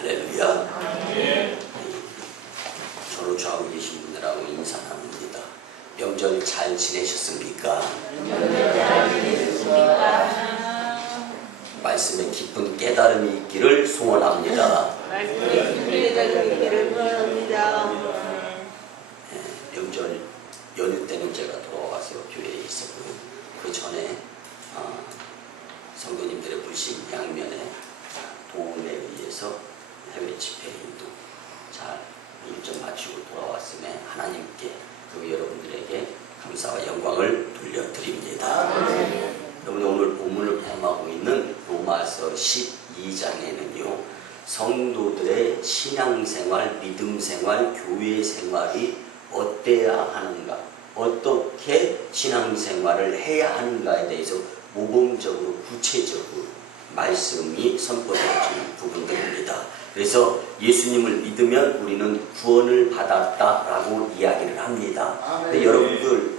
할렐루야. 저로 좌우에 계신 분들하고 인사 나눕니다. 명절 잘 지내셨습니까? 말씀에 깊은 깨달음이 있기를 소원합니다. 명절 연휴 때는 제가 돌아와서 교회에 있었고요. 그 전에 성도님들의 불신 양면에 도움에 의해서 해외 집회인도 잘 일정 마치고 돌아왔음에 하나님께 그리고 여러분들에게 감사와 영광을 돌려드립니다. 여러분, 오늘 본문을 포함하고 있는 로마서 12장에는요 성도들의 신앙생활, 믿음생활, 교회생활이 어때야 하는가, 어떻게 신앙생활을 해야 하는가에 대해서 모범적으로 구체적으로 말씀이 선포되어지는 부분들입니다. 그래서 예수님을 믿으면 우리는 구원을 받았다라고 이야기를 합니다. 근데 여러분들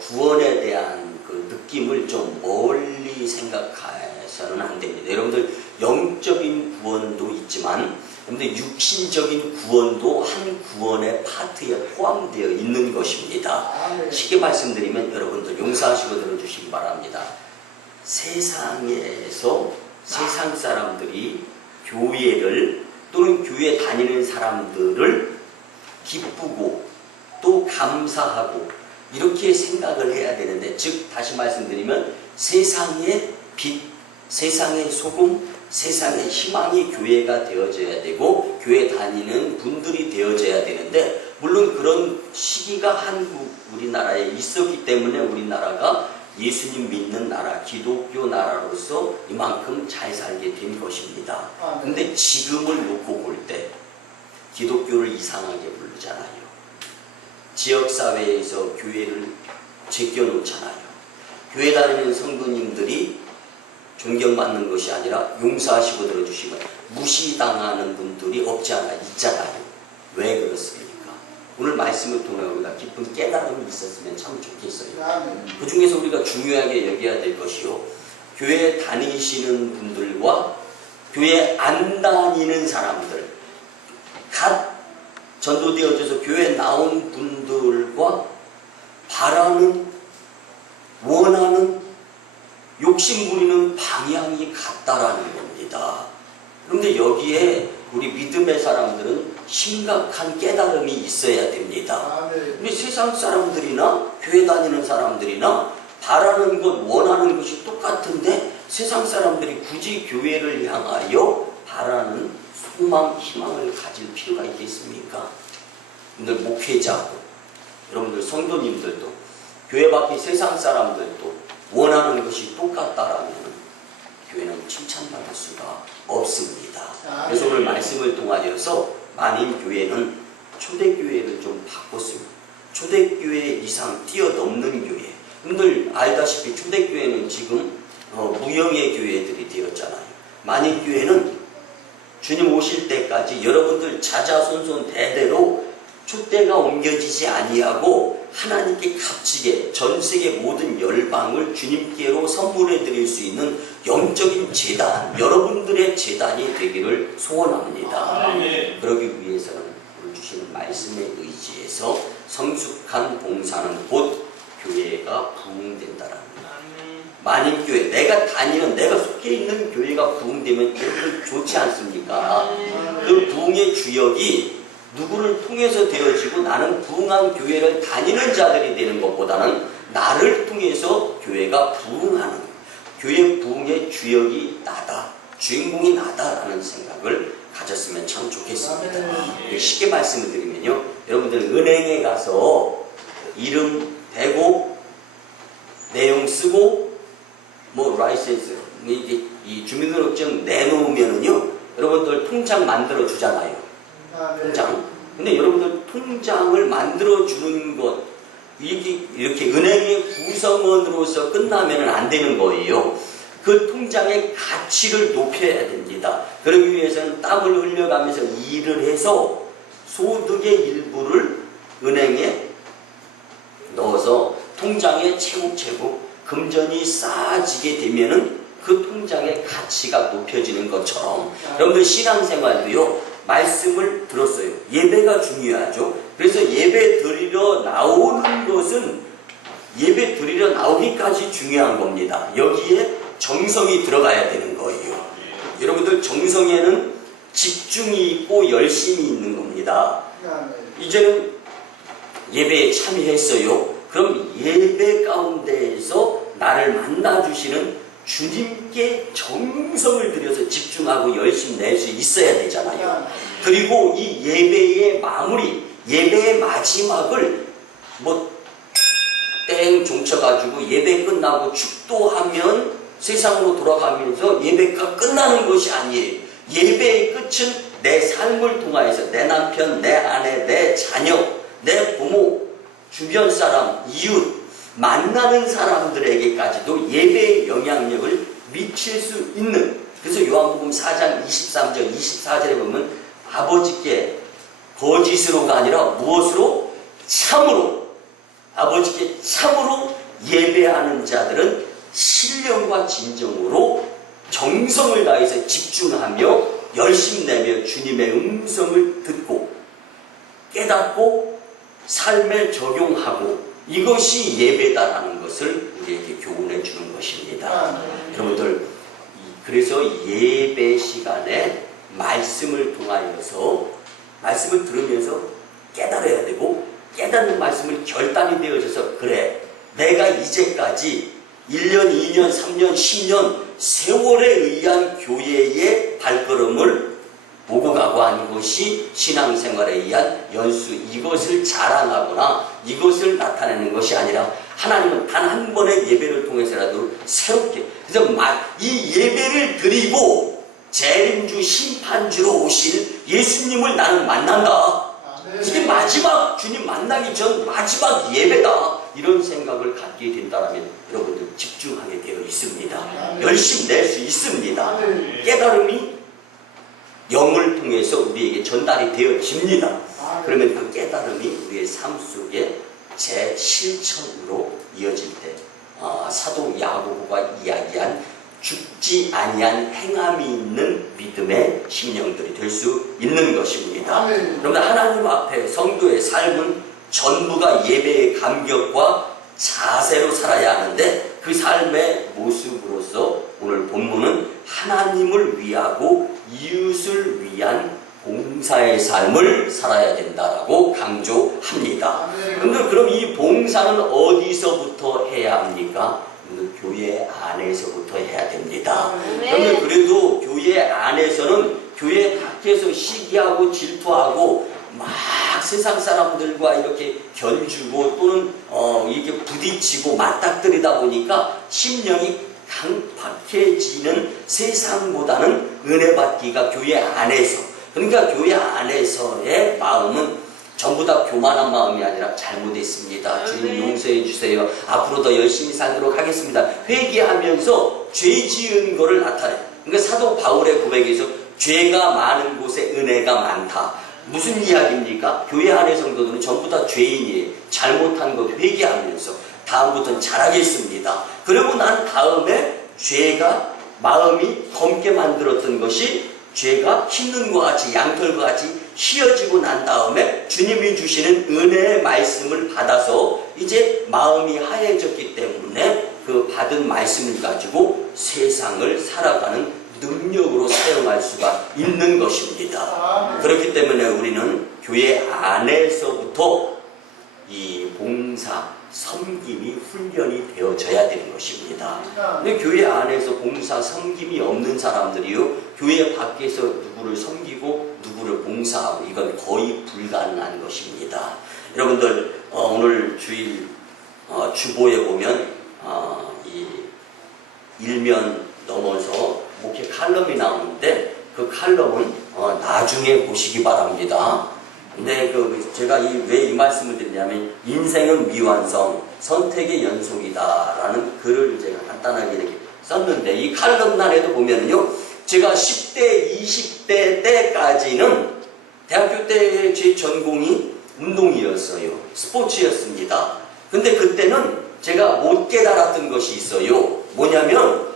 구원에 대한 그 느낌을 좀 멀리 생각해서는 안 됩니다. 여러분들 영적인 구원도 있지만 근데 육신적인 구원도 한 구원의 파트에 포함되어 있는 것입니다. 쉽게 말씀드리면 여러분들 용서하시고 들어주시기 바랍니다. 세상에서 세상 사람들이 교회를 또는 교회 다니는 사람들을 기쁘고 또 감사하고 이렇게 생각을 해야 되는데, 즉 다시 말씀드리면 세상의 빛, 세상의 소금, 세상의 희망이 교회가 되어져야 되고 교회 다니는 분들이 되어져야 되는데, 물론 그런 시기가 한국 우리나라에 있었기 때문에 우리나라가 예수님 믿는 나라, 기독교 나라로서 이만큼 잘 살게 된 것입니다. 근데 지금을 놓고 볼 때 기독교를 이상하게 부르잖아요. 지역사회에서 교회를 제껴놓잖아요. 교회 다니는 성도님들이 존경받는 것이 아니라 용서하시고 들어주시면 무시당하는 분들이 없지 않아 있잖아요. 왜 그렇습니까? 오늘 말씀을 통해 우리가 깊은 깨달음이 있었으면 참 좋겠어요. 그 중에서 우리가 중요하게 여겨야 될 것이요, 교회 다니시는 분들과 교회 안 다니는 사람들, 갓 전도되어져서 교회 나온 분들과 바라는, 원하는, 욕심부리는 방향이 같다라는 겁니다. 그런데 여기에 우리 믿음의 사람들은 심각한 깨달음이 있어야 됩니다. 우리 세상 사람들이나 교회 다니는 사람들이나 바라는 것, 원하는 것이 똑같은데 세상 사람들이 굳이 교회를 향하여 바라는 소망, 희망을 가질 필요가 있겠습니까? 여러분들 목회자도, 여러분들 성도님들도, 교회 밖의 세상 사람들도 원하는 것이 똑같다라면 교회는 칭찬받을 수가 없습니다. 그래서 오늘 말씀을 통하여서 만인교회는 초대교회를 좀 바꿨습니다. 초대교회 이상 뛰어넘는 교회. 여러분들 알다시피 초대교회는 지금 무형의 교회들이 되었잖아요. 만인교회는 주님 오실 때까지 여러분들 자자손손 대대로 촛대가 옮겨지지 아니하고 하나님께 값지게 전세계 모든 열방을 주님께로 선물해 드릴 수 있는 영적인 재단, 여러분들의 재단이 되기를 소원합니다. 그러기 위해서는 오늘 주시는 말씀에 의지해서 성숙한 봉사는 곧 교회가 부흥된다라는 만인교회, 내가 다니는, 내가 속해 있는 교회가 부흥되면 여러분 좋지 않습니까? 그 부흥의 주역이 누구를 통해서 되어지고 나는 부흥한 교회를 다니는 자들이 되는 것보다는 나를 통해서 교회가 부흥하는, 교회 부흥의 주역이 나다, 주인공이 나다라는 생각을 가졌으면 참 좋겠습니다. 쉽게 말씀을 드리면요, 여러분들 은행에 가서 이름 대고 내용 쓰고 뭐 라이센스, 이 주민등록증 내놓으면은요 여러분들 통장 만들어 주잖아요. 통장. 근데 여러분들 통장을 만들어주는 것, 이렇게 은행의 구성원으로서 끝나면 안 되는 거예요. 그 통장의 가치를 높여야 됩니다. 그러기 위해서는 땀을 흘려가면서 일을 해서 소득의 일부를 은행에 넣어서 통장에 차곡차곡 금전이 쌓아지게 되면은 그 통장의 가치가 높여지는 것처럼 여러분들 신앙생활도요, 말씀을 들었어요. 예배가 중요하죠. 그래서 예배 드리러 나오는 것은 예배 드리러 나오기까지 중요한 겁니다. 여기에 정성이 들어가야 되는 거예요. 여러분들 정성에는 집중이 있고 열심이 있는 겁니다. 이제는 예배에 참여했어요. 그럼 예배 가운데에서 나를 만나주시는 주님께 정성을 들여서 집중하고 열심히 낼 수 있어야 되잖아요. 그리고 이 예배의 마무리, 예배의 마지막을 땡 종쳐가지고 예배 끝나고 축도하면 세상으로 돌아가면서 예배가 끝나는 것이 아니에요. 예배의 끝은 내 삶을 통하여서 내 남편, 내 아내, 내 자녀, 내 부모, 주변 사람, 이웃, 만나는 사람들에게까지도 예배의 영향력을 미칠 수 있는, 그래서 요한복음 4장 23절, 24절에 보면 아버지께 거짓으로가 아니라 무엇으로? 참으로, 아버지께 참으로 예배하는 자들은 신령과 진정으로 정성을 다해서 집중하며 열심 내며 주님의 음성을 듣고 깨닫고 삶에 적용하고, 이것이 예배다라는 것을 우리에게 교훈해 주는 것입니다. 여러분들, 그래서 예배 시간에 말씀을 통하여서 말씀을 들으면서 깨달아야 되고, 깨닫는 말씀을 결단이 되어져서, 그래, 내가 이제까지 1년, 2년, 3년, 10년 세월에 의한 교회의 발걸음을 보고 가고 하는 것이 신앙생활에 의한 연수, 이것을 자랑하거나 이것을 나타내는 것이 아니라 하나님은 단 한 번의 예배를 통해서라도 새롭게, 그래서 이 예배를 드리고 재림주 심판주로 오실 예수님을 나는 만난다. 이게 마지막 주님 만나기 전 마지막 예배다. 이런 생각을 갖게 된다면 여러분들 집중하게 되어 있습니다. 열심히 낼 수 있습니다. 깨달음이 영을 통해서 우리에게 전달이 되어집니다. 그러면 그 깨달음이 우리의 삶 속에 제 실천으로 이어질 때 사도 야고보가 이야기한 죽지 아니한 행함이 있는 믿음의 심령들이 될 수 있는 것입니다. 그러면 하나님 앞에 성도의 삶은 전부가 예배의 감격과 자세로 살아야 하는데, 그 삶의 모습으로서 오늘 본문은 하나님을 위하고 이웃을 위한 봉사의 삶을 살아야 된다라고 강조합니다. 그런데 그럼 이 봉사는 어디서부터 해야 합니까? 교회 안에서부터 해야 됩니다. 그런데 그래도 교회 안에서는 교회 밖에서 시기하고 질투하고 막 세상 사람들과 이렇게 견주고 또는 이렇게 부딪히고 맞닥뜨리다 보니까 심령이 강팍해지는 세상보다는 은혜 받기가 교회 안에서, 그러니까 교회 안에서의 마음은 전부 다 교만한 마음이 아니라 잘못했습니다, 주님 용서해 주세요, 앞으로 더 열심히 살도록 하겠습니다, 회개하면서 죄 지은 거를 나타내. 그러니까 사도 바울의 고백에서 죄가 많은 곳에 은혜가 많다. 무슨 이야기입니까? 교회 안의 성도들은 전부 다 죄인이에요. 잘못한 것 회개하면서 다음부터는 잘하겠습니다. 그러고 난 다음에 죄가 마음이 검게 만들었던 것이 죄가 흰 눈과 같이 양털과 같이 휘어지고 난 다음에 주님이 주시는 은혜의 말씀을 받아서 이제 마음이 하얘졌기 때문에 그 받은 말씀을 가지고 세상을 살아가는 능력으로 사용할 수가 있는 것입니다. 그렇기 때문에 우리는 교회 안에서부터 이 봉사, 섬김이 훈련이 되어져야 되는 것입니다. 근데 교회 안에서 봉사, 섬김이 없는 사람들이요, 교회 밖에서 누구를 섬기고 누구를 봉사하고, 이건 거의 불가능한 것입니다. 여러분들 오늘 주일 주보에 보면 이 일면 넘어서 목회 칼럼이 나오는데, 그 칼럼은 나중에 보시기 바랍니다. 근데 제가 왜 이 말씀을 드리냐면, 인생은 미완성, 선택의 연속이다라는 글을 제가 간단하게 이렇게 썼는데, 이 칼럼란에도 보면요, 제가 10대, 20대 때까지는 대학교 때 제 전공이 운동이었어요. 스포츠였습니다. 근데 그때는 제가 못 깨달았던 것이 있어요. 뭐냐면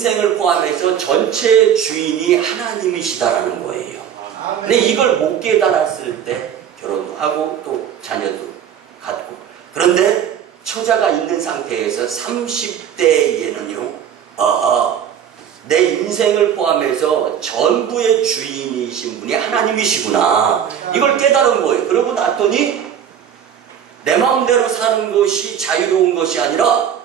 인생을 포함해서 전체 주인이 하나님이시다라는 거예요. 근데 이걸 못 깨달았을 때 결혼도 하고 또 자녀도 갖고, 그런데 처자가 있는 상태에서 30대에는요, 내 인생을 포함해서 전부의 주인이신 분이 하나님이시구나, 이걸 깨달은 거예요. 그러고 났더니 내 마음대로 사는 것이 자유로운 것이 아니라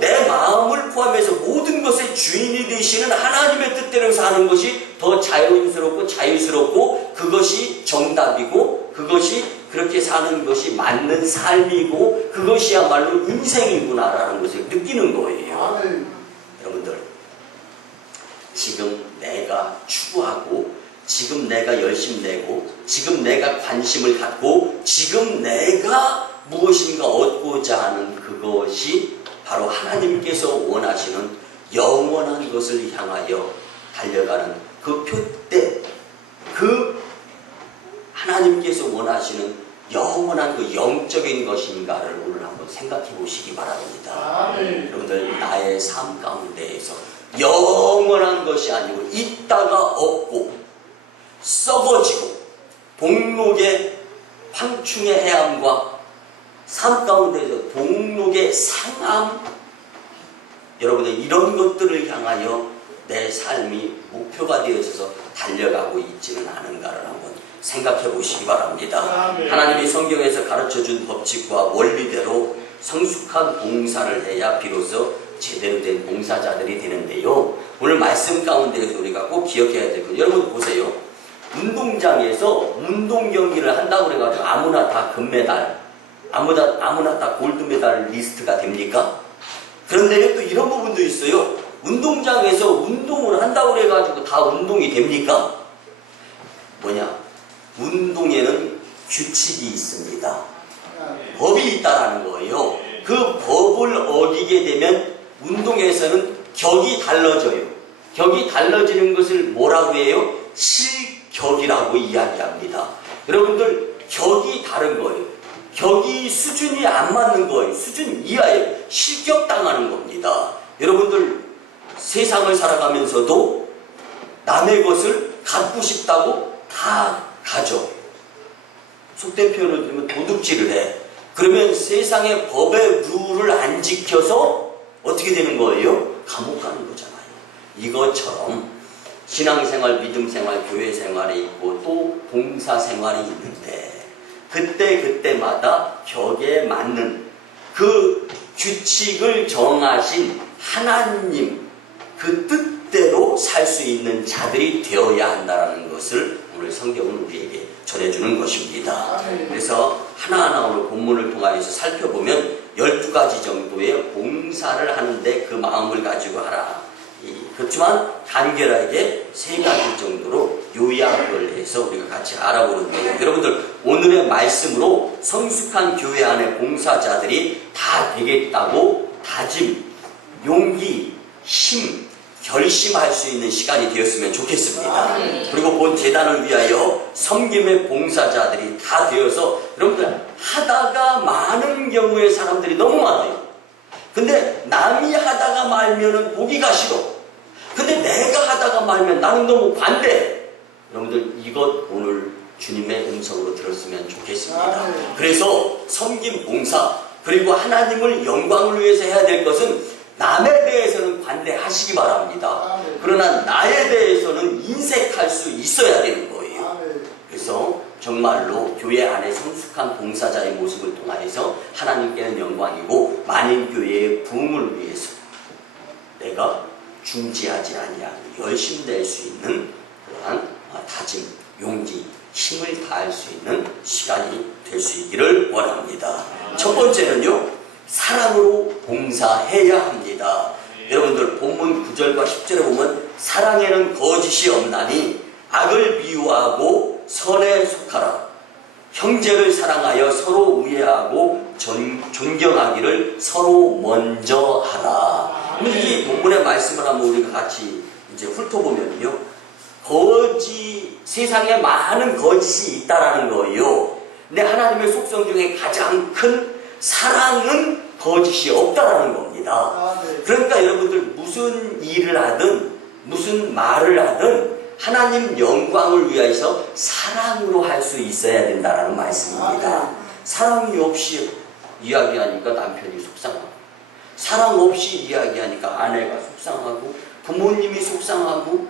내 마음을 포함해서 모든 것의 주인이 되시는 하나님의 뜻대로 사는 것이 더 자연스럽고 자유스럽고, 그것이 정답이고, 그것이 그렇게 사는 것이 맞는 삶이고, 그것이야말로 인생이구나라는 것을 느끼는 거예요. 여러분들, 지금 내가 추구하고, 지금 내가 열심 내고, 지금 내가 관심을 갖고, 지금 내가 무엇인가 얻고자 하는 그것이 바로 하나님께서 원하시는 영원한 것을 향하여 달려가는 그 표대, 그 하나님께서 원하시는 영원한 그 영적인 것인가를 오늘 한번 생각해 보시기 바랍니다. 여러분들, 나의 삶 가운데에서 영원한 것이 아니고 있다가 없고 썩어지고 동록의 황충의 해함과 삶 가운데서 동록의 상함, 여러분들 이런 것들을 향하여 내 삶이 목표가 되어져서 달려가고 있지는 않은가를 한번 생각해 보시기 바랍니다. 하나님이 성경에서 가르쳐준 법칙과 원리대로 성숙한 봉사를 해야 비로소 제대로 된 봉사자들이 되는데요, 오늘 말씀 가운데에서 우리가 꼭 기억해야 될 것, 여러분 보세요. 운동장에서 운동 경기를 한다고 해가지고 아무나 다 금메달, 아무나 다 골드메달 리스트가 됩니까? 그런데 또 이런 부분도 있어요. 운동장에서 운동을 한다고 해가지고 다 운동이 됩니까? 운동에는 규칙이 있습니다. 법이 있다라는 거예요. 그 법을 어기게 되면 운동에서는 격이 달라져요. 격이 달라지는 것을 뭐라고 해요? 실격이라고 이야기합니다. 여러분들, 격이 다른 거예요. 격이 수준이 안 맞는 거예요. 수준 이하에 실격당하는 겁니다. 여러분들, 세상을 살아가면서도 남의 것을 갖고 싶다고 다 가져. 속된 표현을 들으면 도둑질을 해. 그러면 세상의 법의 룰을 안 지켜서 어떻게 되는 거예요? 감옥 가는 거잖아요. 이것처럼 신앙생활, 믿음생활, 교회생활이 있고 또 봉사생활이 있는데, 그때마다 격에 맞는 그 규칙을 정하신 하나님 그 뜻대로 살 수 있는 자들이 되어야 한다는 것을 오늘 성경은 우리에게 전해주는 것입니다. 그래서 하나하나 오늘 본문을 통해서 살펴보면 12가지 정도의 봉사를 하는데 그 마음을 가지고 하라. 그렇지만 간결하게 3가지 정도로 요약을 해서 우리가 같이 알아보는데요. 여러분들, 오늘의 말씀으로 성숙한 교회 안의 봉사자들이 다 되겠다고 다짐, 용기, 힘, 결심할 수 있는 시간이 되었으면 좋겠습니다. 그리고 본 재단을 위하여 섬김의 봉사자들이 다 되어서, 여러분들, 하다가 많은 경우에 사람들이 너무 많아요. 근데 남이 하다가 말면은 보기가 싫어. 근데 내가 하다가 말면 나는 너무 반대. 여러분들, 이것 오늘 주님의 음성으로 들었으면 좋겠습니다. 그래서 섬김 봉사, 그리고 하나님을 영광을 위해서 해야 될 것은 남에 대해서는 관대하시기 바랍니다. 그러나 나에 대해서는 인색할 수 있어야 되는 거예요. 그래서 정말로 교회 안에 성숙한 봉사자의 모습을 통하여서 하나님께는 영광이고 만인 교회의 부흥을 위해서 내가 중지하지 아니하고 열심히 낼 수 있는 그러한 다짐, 용기, 힘을 다할 수 있는 시간이 될 수 있기를 원합니다. 첫 번째는요, 사랑으로 봉사해야 합니다. 여러분들, 본문 9절과 10절에 보면 사랑에는 거짓이 없나니 악을 미워하고 선에 속하라. 형제를 사랑하여 서로 우애하고 존경하기를 서로 먼저 하라. 이 본문의 말씀을 한번 우리가 같이 이제 훑어보면요, 세상에 많은 거짓이 있다라는 거예요. 근데 하나님의 속성 중에 가장 큰 사랑은 거짓이 없다라는 겁니다. 겁니다. 그러니까 여러분들 무슨 일을 하든 무슨 말을 하든 하나님 영광을 위해서 사랑으로 할 수 있어야 된다는 말씀입니다. 사랑이 없이 이야기하니까 남편이 속상하고, 사랑 없이 이야기하니까 아내가 속상하고, 부모님이 속상하고,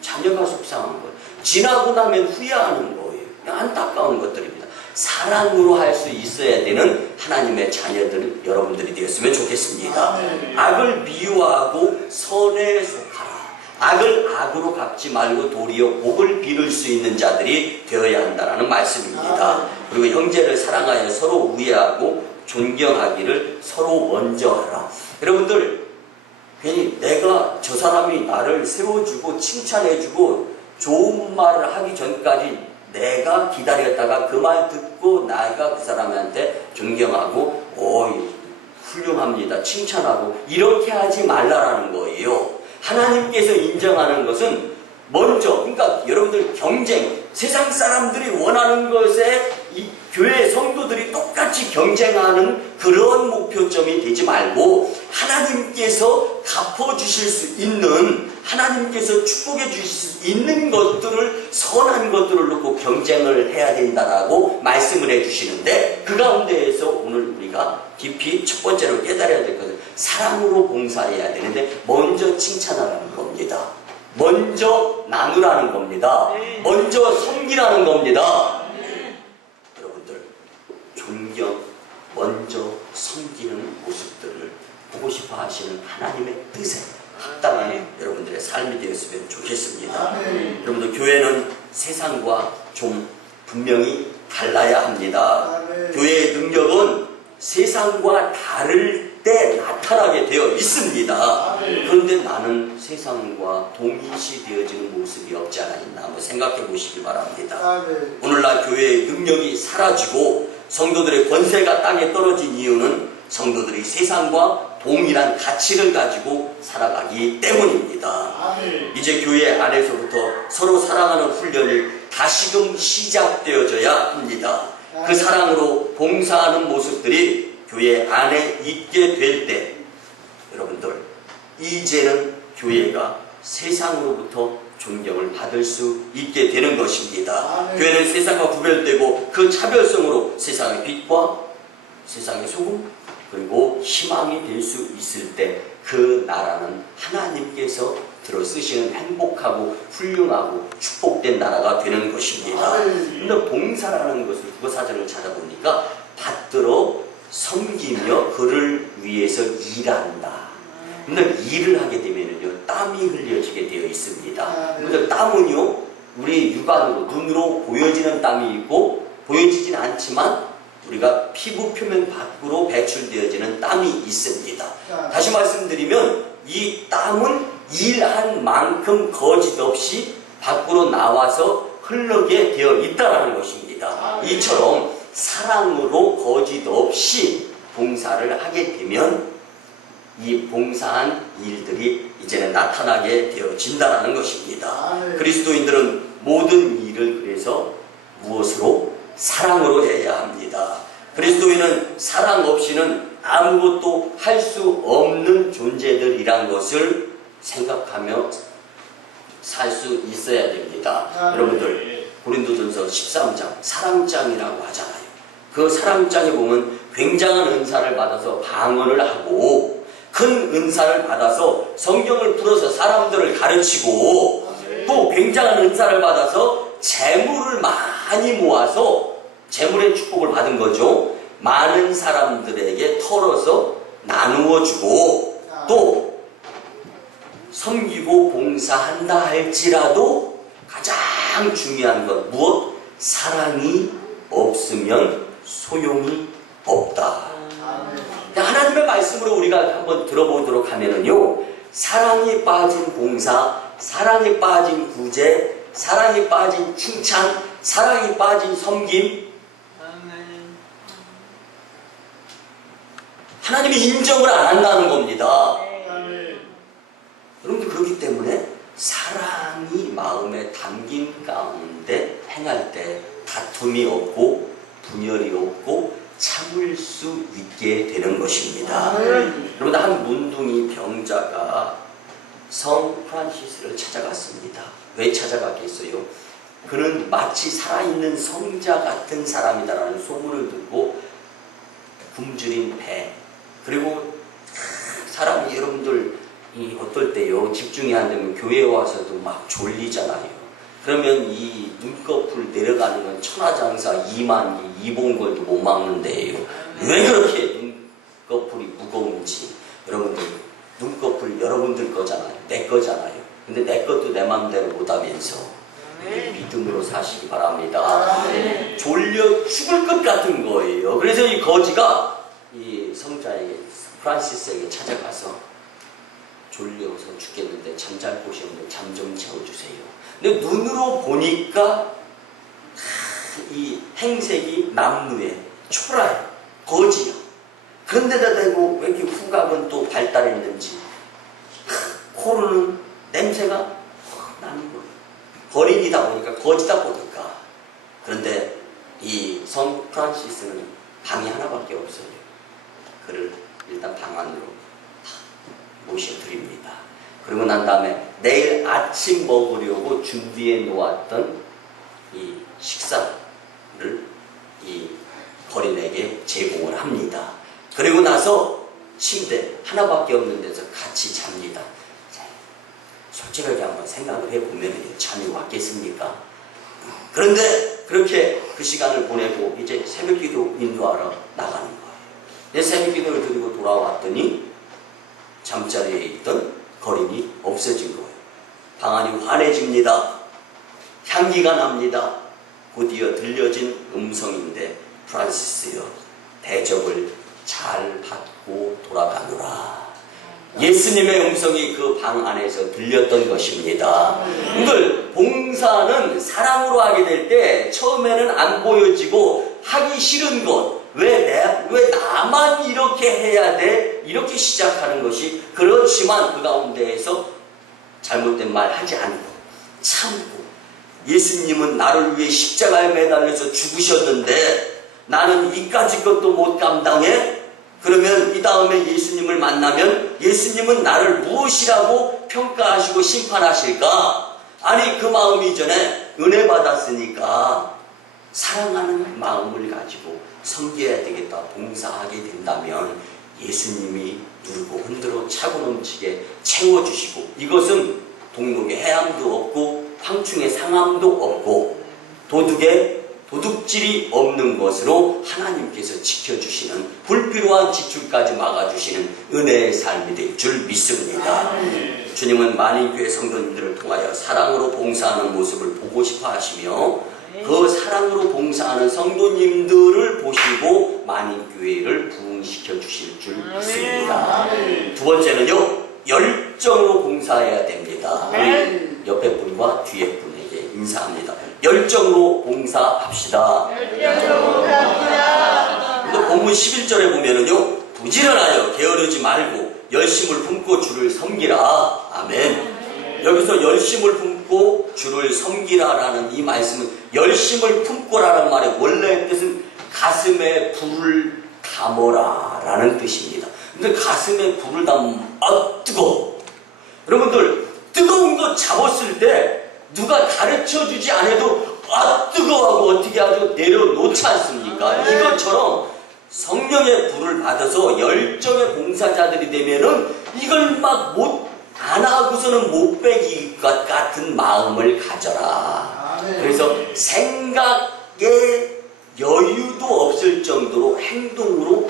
자녀가 속상한 거예요. 지나고 나면 후회하는 거예요. 안타까운 것들입니다. 사랑으로 할 수 있어야 되는 하나님의 자녀들 여러분들이 되었으면 좋겠습니다. 악을 미워하고 선에 속하라. 악을 악으로 갚지 말고 도리어 복을 빌을 수 있는 자들이 되어야 한다는 말씀입니다. 그리고 형제를 사랑하여 서로 우애하고 존경하기를 서로 먼저 하라. 여러분들, 괜히 내가 저 사람이 나를 세워주고 칭찬해주고 좋은 말을 하기 전까지 내가 기다렸다가 그 말 듣고 나가 그 사람한테 존경하고 훌륭합니다 칭찬하고 이렇게 하지 말라라는 거예요. 하나님께서 인정하는 것은 먼저, 그러니까 여러분들 경쟁, 세상 사람들이 원하는 것에 이 교회 성도들이 똑같이 경쟁하는 그런 목표점이 되지 말고 하나님께서 갚아주실 수 있는, 하나님께서 축복해 주실 수 있는 것들을, 선한 것들을 놓고 경쟁을 해야 된다라고 말씀을 해주시는데, 그 가운데에서 오늘 우리가 깊이 첫 번째로 깨달아야 될 것은 사랑으로 봉사해야 되는데 먼저 칭찬하라는 겁니다. 먼저 나누라는 겁니다. 먼저 섬기라는 겁니다. 여러분들, 존경, 먼저 섬기는 모습들을 보고 싶어 하시는 하나님의 뜻에 합당한 여러분들의 삶이 되었으면 좋겠습니다. 여러분들, 교회는 세상과 좀 분명히 달라야 합니다. 교회의 능력은 세상과 다를 때 나타나게 되어 있습니다. 그런데 나는 세상과 동일시 되어지는 모습이 없지 않아 있나 한번 생각해 보시기 바랍니다. 오늘날 교회의 능력이 사라지고 성도들의 권세가 땅에 떨어진 이유는 성도들이 세상과 동일한 가치를 가지고 살아가기 때문입니다. 이제 교회 안에서부터 서로 사랑하는 훈련이 다시금 시작되어져야 합니다. 그 사랑으로 봉사하는 모습들이 교회 안에 있게 될 때, 여러분들, 이제는 교회가 세상으로부터 존경을 받을 수 있게 되는 것입니다. 교회는 세상과 구별되고 그 차별성으로 세상의 빛과 세상의 소금 그리고 희망이 될 수 있을 때 그 나라는 하나님께서 들어쓰시는 행복하고 훌륭하고 축복된 나라가 되는 것입니다. 그런데 봉사라는 것을 국어사전을 찾아보니까 받들어 섬기며 그를 위해서 일한다. 근데 일을 하게 되면요 땀이 흘려지게 되어 있습니다. 근데 땀은요 우리 육안으로 눈으로 보여지는 땀이 있고 보여지진 않지만 우리가 피부 표면 밖으로 배출되어지는 땀이 있습니다. 다시 말씀드리면 이 땀은 일한 만큼 거짓 없이 밖으로 나와서 흐르게 되어 있다는 것입니다. 이처럼 사랑으로 거짓 없이 봉사를 하게 되면 이 봉사한 일들이 이제는 나타나게 되어진다는 것입니다. 그리스도인들은 모든 일을 그래서 무엇으로? 사랑으로 해야 합니다. 그리스도인은 사랑 없이는 아무것도 할 수 없는 존재들이란 것을 생각하며 살 수 있어야 됩니다. 여러분들, 고린도전서 13장 사랑장이라고 하잖아요. 그 사랑장에 보면 굉장한 은사를 받아서 방언을 하고 큰 은사를 받아서 성경을 풀어서 사람들을 가르치고 또 굉장한 은사를 받아서 재물을 많이 모아서 재물의 축복을 받은 거죠. 많은 사람들에게 털어서 나누어 주고 또 섬기고 봉사한다 할지라도 가장 중요한 것 무엇? 사랑이 없으면 소용이 없다. 하나님의 말씀으로 우리가 한번 들어보도록 하면은요, 사랑이 빠진 봉사, 사랑이 빠진 구제, 사랑이 빠진 칭찬, 사랑이 빠진 섬김, 하나님이 인정을 안 한다는 겁니다. 여러분들, 그렇기 때문에 사랑이 마음에 담긴 가운데 행할 때 다툼이 없고 분열이 없고 참을 수 있게 되는 것입니다. 그런데 한 문둥이 병자가 성 프란시스를 찾아갔습니다. 왜 찾아갔겠어요? 그는 마치 살아있는 성자 같은 사람이다라는 소문을 듣고 굶주린 배, 그리고 사람이 여러분들 어떨 때요, 집중이 안 되면 교회에 와서도 막 졸리잖아요. 그러면 이 눈꺼풀 내려가는 건 천하장사 이만기 이봉걸도 못 막는데요. 왜 그렇게 눈꺼풀이 무거운지. 여러분들 눈꺼풀 여러분들 거잖아요. 내 거잖아요. 근데 내 것도 내 마음대로 못하면서 믿음으로 사시기 바랍니다. 졸려 죽을 것 같은 거예요. 그래서 이 거지가 이 성자에게, 프란시스에게 찾아가서 졸려서 죽겠는데 잠잘 곳이 없는데 잠 좀 재워주세요. 근데 눈으로 보니까 이 행색이 남루에 초라해, 거지야. 그런데다 대고 왜 이렇게 후각은 또 발달했는지 코로는 냄새가 나는 거예요. 거린이다 보니까, 거지다 보니까. 그런데 이 성 프란시스는 방이 하나밖에 없어요. 그를 일단 방 안으로 모셔드립니다. 그리고 난 다음에 내일 아침 먹으려고 준비해 놓았던 이 식사를 이 거린에게 제공을 합니다. 그리고 나서 침대 하나밖에 없는 데서 같이 잡니다. 자, 솔직하게 한번 생각을 해보면 잠이 왔겠습니까? 그런데 그렇게 그 시간을 보내고 이제 새벽기도 인도하러 나가는 거예요. 내 새벽기도를 드리고 돌아왔더니 잠자리에 있던 거린이 없어진 거예요. 방 안이 환해집니다. 향기가 납니다. 곧이어 들려진 음성인데, 프란시스여, 대접을 잘 받고 돌아가노라. 예수님의 음성이 그 방 안에서 들렸던 것입니다. 여러분들, 봉사는 사랑으로 하게 될 때 처음에는 안 보여지고 하기 싫은 것, 왜 나만 이렇게 해야 돼? 이렇게 시작하는 것이, 그렇지만 그 가운데에서 잘못된 말 하지 않고 참고, 예수님은 나를 위해 십자가에 매달려서 죽으셨는데 나는 이까짓 것도 못 감당해? 그러면 이 다음에 예수님을 만나면 예수님은 나를 무엇이라고 평가하시고 심판하실까? 아니, 그 마음 이전에 은혜 받았으니까 사랑하는 마음을 가지고 섬겨야 되겠다, 봉사하게 된다면 예수님이 누르고 흔들어 차고 넘치게 채워주시고, 이것은 동록에 해함도 없고 황충의 상함도 없고 도둑에 도둑질이 없는 것으로 하나님께서 지켜주시는, 불필요한 지출까지 막아주시는 은혜의 삶이 될 줄 믿습니다. 주님은 만인교회 성도님들을 통하여 사랑으로 봉사하는 모습을 보고 싶어 하시며, 그 사랑으로 봉사하는 성도님들을 보시고 만인교회를 부흥시켜 주실 줄 믿습니다. 두 번째는요, 열정으로 봉사해야 됩니다. 우리 옆에 분과 뒤에 분에게 인사합니다. 열정으로 봉사합시다. 근데 본문 11절에 보면은요, 부지런하여 게으르지 말고 열심을 품고 주를 섬기라. 아멘. 여기서 열심을 품고 주를 섬기라라는 이 말씀은, 열심을 품고라는 말의 원래의 뜻은 가슴에 불을 담어라 라는 뜻입니다. 근데 가슴에 불을 담으면 뜨거워. 여러분들, 뜨거운 거 잡았을 때 누가 가르쳐주지 않아도 뜨거워하고 어떻게 하죠? 내려놓지 않습니까? 이것처럼 성령의 불을 받아서 열정의 봉사자들이 되면은 이걸 막 안 하고서는 못 빼기 것 같은 마음을 가져라. 그래서 생각에 여유도 없을 정도로 행동으로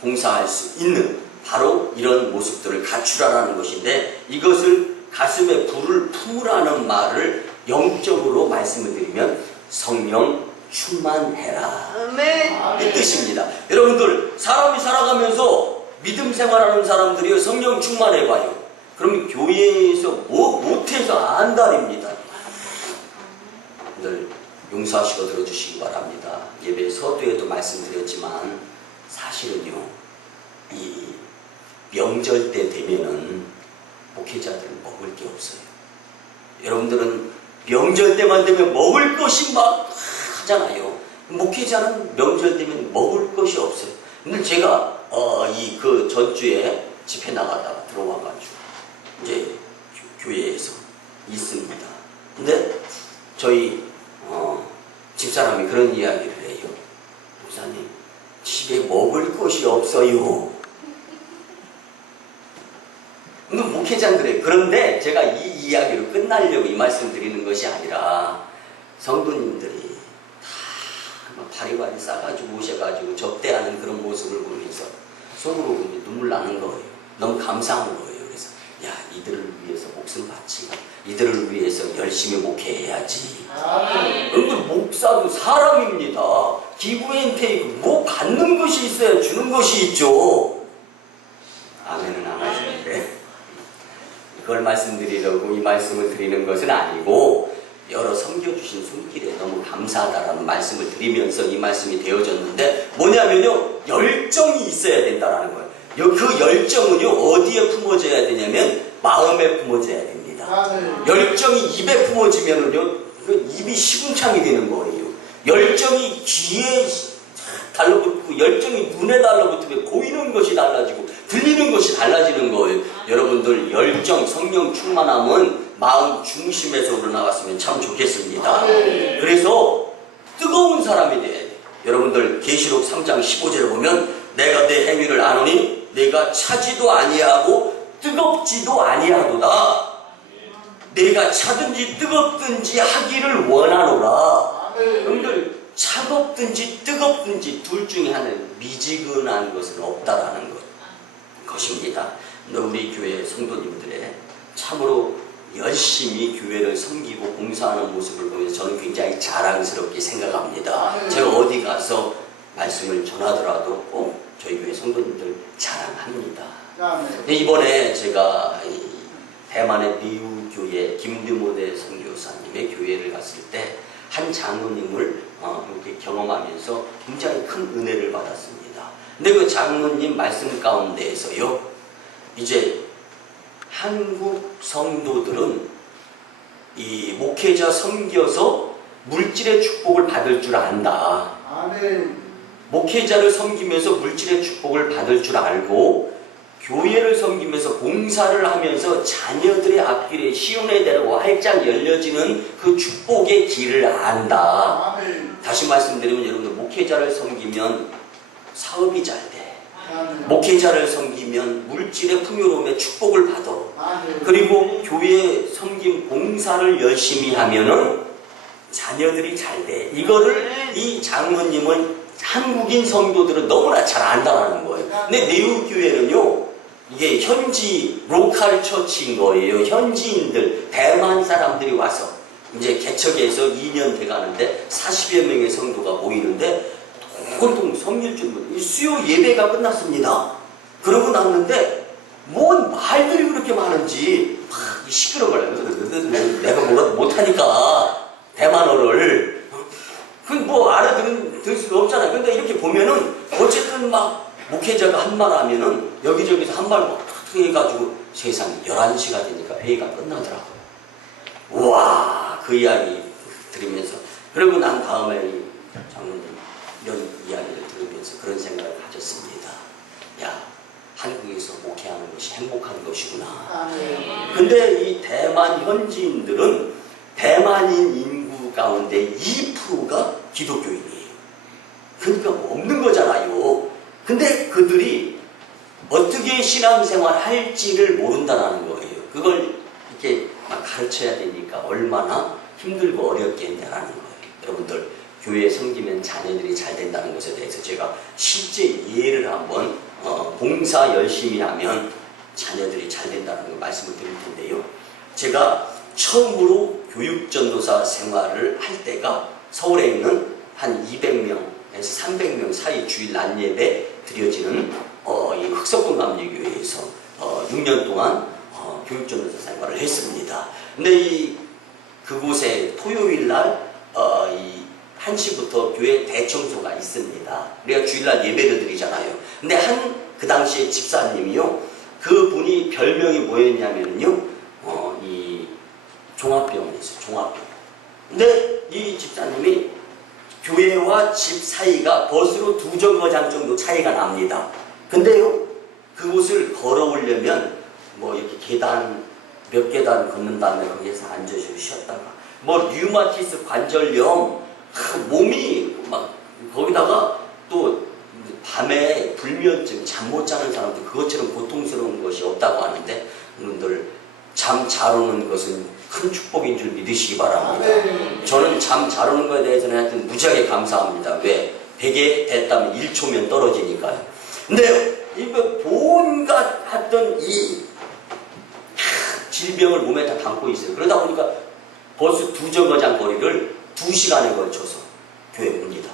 봉사할 수 있는 바로 이런 모습들을 갖추라는 것인데, 이것을 가슴에 불을 품으라는 말을 영적으로 말씀을 드리면 성령 충만해라, 이 뜻입니다. 여러분들, 사람이 살아가면서 믿음 생활하는 사람들이 성령 충만해봐요. 그럼 교회에서 못해서 안달입니다. 늘 용서하시고 들어주시기 바랍니다. 예배 서두에도 말씀드렸지만 사실은요, 이 명절 때 되면은 목회자들은 먹을 게 없어요. 여러분들은 명절 때만 되면 먹을 것이 막 하잖아요. 목회자는 명절 되면 먹을 것이 없어요. 근데 제가 그 전주에 집회 나가다가 들어와가지고 이제 교회에서 있습니다. 근데 저희 집사람이 그런 이야기를 해요. 목사님, 집에 먹을 것이 없어요. 근데 목회자는 그래요. 그런데 제가 이 이야기로 끝나려고 이 말씀 드리는 것이 아니라 성도님들이 다 바리바리 싸가지고 오셔가지고 접대하는 그런 모습을 보면서 속으로 눈물 나는 거예요. 너무 감사한 거예요. 그래서 야, 이들을 위해서 목숨 바치고 이들을 위해서 열심히 목회해야지. 근데 목사도 사람입니다. 기브앤테이크 뭐 받는 것이 있어야 주는 것이 있죠. 아멘은 안 하시는데 그걸 말씀드리려고 이 말씀을 드리는 것은 아니고 여러 섬겨주신 손길에 너무 감사하다라는 말씀을 드리면서 이 말씀이 되어졌는데 뭐냐면요, 열정이 있어야 된다라는 거예요. 그 열정은요 어디에 품어져야 되냐면 마음에 품어져야 됩니다. 열정이 입에 품어지면은요 그 입이 시궁창이 되는 거예요. 열정이 귀에 달라붙고 열정이 눈에 달라붙으면 보이는 것이 달라지고 들리는 것이 달라지는 거예요. 여러분들 열정, 성령 충만함은 마음 중심에서 우러나갔으면 참 좋겠습니다. 그래서 뜨거운 사람이 돼야 돼요. 여러분들 계시록 3장 15절에 보면 내가 내 행위를 아노니 내가 차지도 아니하고 뜨겁지도 아니하도다. 내가 차든지 뜨겁든지 하기를 원하노라. 여러분들 차갑든지 뜨겁든지 둘 중에 하나는 미지근한 것은 없다라는 것입니다. 우리 교회 성도님들의 참으로 열심히 교회를 섬기고 봉사하는 모습을 보면서 저는 굉장히 자랑스럽게 생각합니다. 제가 어디 가서 말씀을 전하더라도 꼭 저희 교회 성도님들 자랑합니다. 이번에 제가 대만의 미우교회 김드모대 선교사님의 교회를 갔을 때 한 장로님을 이렇게 경험하면서 굉장히 큰 은혜를 받았습니다. 근데 그 장로님 말씀 가운데에서요, 이제 한국 성도들은 이 목회자 섬겨서 물질의 축복을 받을 줄 안다. 아멘. 목회자를 섬기면서 물질의 축복을 받을 줄 알고 교회를 섬기면서 봉사를 하면서 자녀들의 앞길에 시온의 대로가 활짝 열려지는 그 축복의 길을 안다. 아멘. 다시 말씀드리면 여러분들 목회자를 섬기면 사업이 잘 돼. 아멘. 목회자를 섬기면 물질의 풍요로움에 축복을 받아. 아멘. 그리고 교회 섬김 봉사를 열심히 하면은 자녀들이 잘 돼. 이거를 이 장로님은 한국인 성도들은 너무나 잘 안다는 거예요. 근데 내우교회는요, 이게 현지 로컬 처치인 거예요. 현지인들, 대만 사람들이 와서 이제 개척해서 2년 돼가는데 40여 명의 성도가 모이는데 온통 섬길 줄 수요 예배가 끝났습니다. 그러고 났는데 뭔 말들이 그렇게 많은지 막 시끄러워요. 내가 뭐라도 못하니까 대만어를 뭐 알아들 수가 없잖아요. 근데 이렇게 보면은 어쨌든 막 목회자가 한 말 하면은 여기저기서 한 말 막 해가지고 세상 11시가 되니까 회의가 끝나더라고요. 우와, 그 이야기 들으면서 그러고 난 다음에 장로님 이런 이야기를 들으면서 그런 생각을 가졌습니다. 야, 한국에서 목회하는 것이 행복한 것이구나. 근데 이 대만 현지인들은 대만인 인구 가운데 2%가 기독교인이에요. 그러니까 뭐 없는 거잖아요. 근데 그들이 어떻게 신앙생활 할지를 모른다는 거예요. 그걸 이렇게 막 가르쳐야 되니까 얼마나 힘들고 어렵겠냐라는 거예요. 여러분들 교회에 섬기면 자녀들이 잘 된다는 것에 대해서 제가 실제 예를 한번 봉사 열심히 하면 자녀들이 잘 된다는 걸 말씀을 드릴 텐데요. 제가 처음으로 교육전도사 생활을 할 때가 서울에 있는 한 200명에서 300명 사이 주일 낮 예배 드려지는 이 흑석동남예교회에서 6년 동안 교육전도사 생활을 했습니다. 근데 그곳에 토요일 날 1시부터 교회 대청소가 있습니다. 우리가 주일날 예배를 드리잖아요. 근데 그 당시에 집사님이요, 그분이 별명이 뭐였냐면요, 이 종합병원에 있어요. 종합병원. 근데 이 집사님이 교회와 교회와 집 사이가 버스로 2정거장 정도 차이가 납니다. 근데요, 그곳을 걸어오려면 뭐 이렇게 계단 몇 계단 걷는 다음에 거기에서 앉아서 쉬었다가 뭐 류마티스 관절염, 몸이 막 거기다가 또 밤에 불면증, 잠 못 자는 사람들 그것처럼 고통스러운 것이 없다고 하는데, 여러분들 잠 잘 오는 것은 큰 축복인 줄 믿으시기 바랍니다. 저는 잠 잘 오는 것에 대해서는 하여튼 무지하게 감사합니다. 왜? 베개 됐다면 1초면 떨어지니까요. 근데 이거 온갖 했던 이 질병을 몸에 다 담고 있어요. 그러다 보니까 버스 2정거장 거리를 2시간에 걸쳐서 교회 옵니다.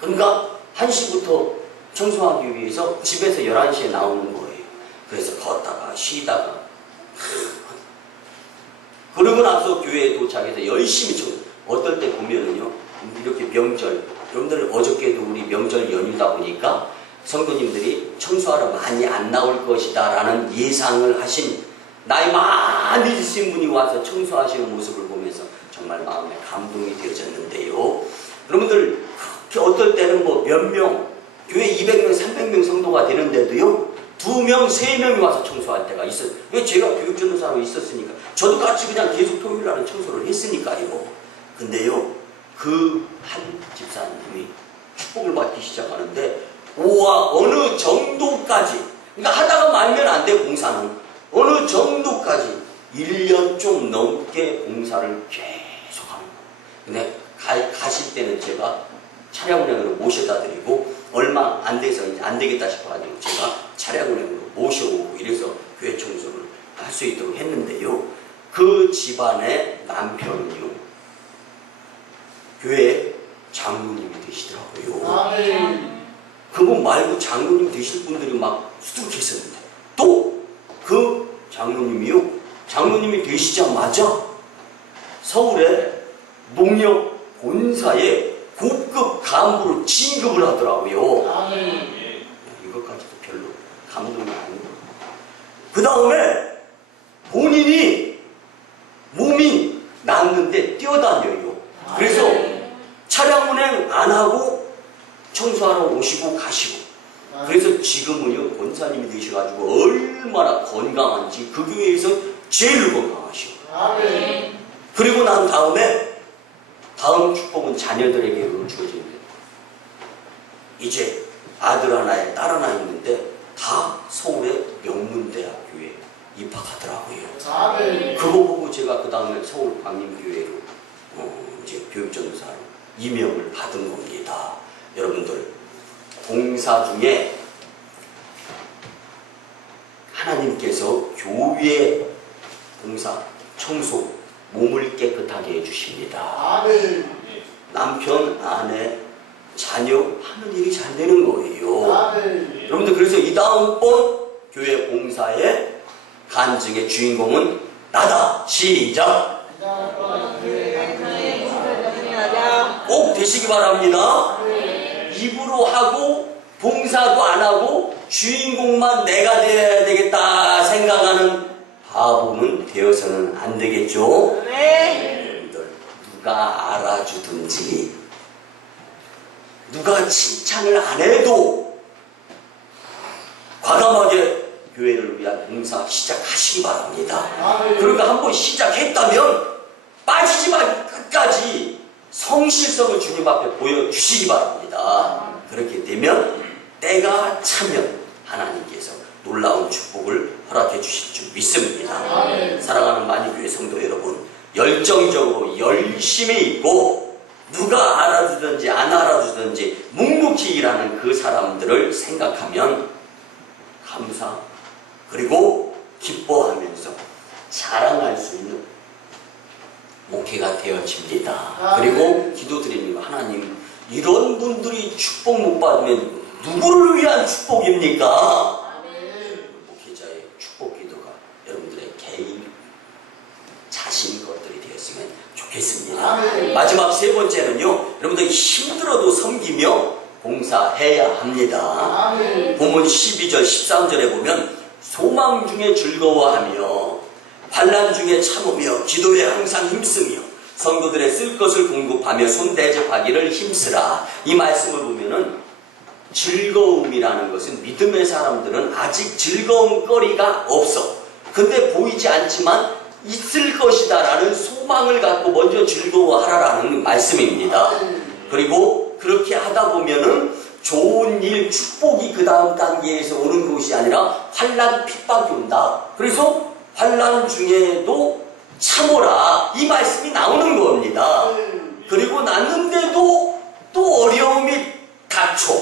그러니까 1시부터 청소하기 위해서 집에서 11시에 나오는 거예요. 그래서 걷다가 쉬다가 그러고 나서 교회에 도착해서 열심히 청소. 어떨 때 보면은요, 이렇게 명절, 여러분들 어저께도 우리 명절 연휴다 보니까 성도님들이 청소하러 많이 안 나올 것이다 라는 예상을 하신 나이 많이 드신 분이 와서 청소하시는 모습을 보면서 정말 마음에 감동이 되어졌는데요. 여러분들 그렇게 어떨 때는 뭐 몇 명, 교회 200명, 300명 성도가 되는데도요, 2명, 3명이 와서 청소할 때가 있어요. 왜? 제가 교육전도사로 있었으니까. 저도 같이 그냥 계속 토요일날은 청소를 했으니까요. 근데요, 그 한 집사님이 축복을 받기 시작하는데, 우와, 어느 정도까지, 그러니까 하다가 말면 안 돼, 봉사는. 어느 정도까지 1년 좀 넘게 봉사를 계속 하는 거예요. 근데 가실 때는 제가 차량 운행으로 모셔다 드리고, 얼마 안 돼서 이제 안 되겠다 싶어가지고 제가 차량 운행으로 모셔오고 이래서 교회 청소를 할 수 있도록 했는데요. 그 집안의 남편은요, 교회 장로님이 되시더라고요. 그분 말고 장로님 되실 분들이 막 수두룩했었는데, 또 그 장로님이 되시자마자 서울의 농협 본사에 고급 간부로 진급을 하더라고요. 이것까지도 별로 감동이 아니고, 그 다음에 본인이 몸이 낫는데 뛰어다녀요. 그래서 차량 운행 안 하고 청소하러 오시고 가시고, 그래서 지금은요, 권사님이 되셔가지고 얼마나 건강한지 그 교회에서 제일 건강하시고, 그리고 난 다음에 다음 축복은 자녀들에게 주어지는데, 이제 아들 하나에 딸 하나 있는데 다 서울의 명문대학교에 입학하더라고요. 그거 보고 제가 그 다음에 서울 광림교회로 이제 교육전도사로 임명을 받은 겁니다. 여러분들, 봉사 중에 하나님께서 교회 봉사, 청소, 몸을 깨끗하게 해주십니다. 남편, 아내, 자녀 하는 일이 잘 되는 거예요. 여러분들, 그래서 이 다음번 교회 봉사의 간증의 주인공은 나다. 시작! 꼭 되시기 바랍니다. 입으로 하고 봉사도 안 하고 주인공만 내가 되어야 되겠다 생각하는 바보는 되어서는 안 되겠죠? 여러분들, 누가 알아주든지 누가 칭찬을 안 해도 과감하게 교회를 위한 봉사 시작하시기 바랍니다. 그러니까 한번 시작했다면 빠지지 말고 끝까지 성실성을 주님 앞에 보여주시기 바랍니다. 그렇게 되면 때가 차면 하나님께서 놀라운 축복을 허락해 주실 줄 믿습니다. 사랑하는 만유교회 성도 여러분, 열정적으로 열심히 있고 누가 알아주든지 안 알아주든지 묵묵히 일하는 그 사람들을 생각하면 감사, 그리고 기뻐하면서 자랑할 수 있는 목회가 되어집니다. 그리고 기도드립니다. 하나님, 이런 분들이 축복 못 받으면 누구를 위한 축복입니까? 목회자의 축복 기도가 여러분들의 개인 자신 것들이 되었으면 좋겠습니다. 마지막 세 번째는요, 여러분들이 힘들어도 섬기며 봉사해야 합니다. 본문 12절 13절에 보면 소망 중에 즐거워하며 환난 중에 참으며 기도에 항상 힘쓰며 성도들의 쓸 것을 공급하며 손 대접하기를 힘쓰라. 이 말씀을 보면은 즐거움이라는 것은 믿음의 사람들은 아직 즐거움거리가 없어. 근데 보이지 않지만 있을 것이다 라는 소망을 갖고 먼저 즐거워하라라는 말씀입니다. 그리고 그렇게 하다 보면은 좋은 일, 축복이 그 다음 단계에서 오는 것이 아니라 환난, 핍박이 온다. 그래서 환난 중에도 참어라. 이 말씀이 나오는 겁니다. 그리고 났는데도 또 어려움이 닥쳐.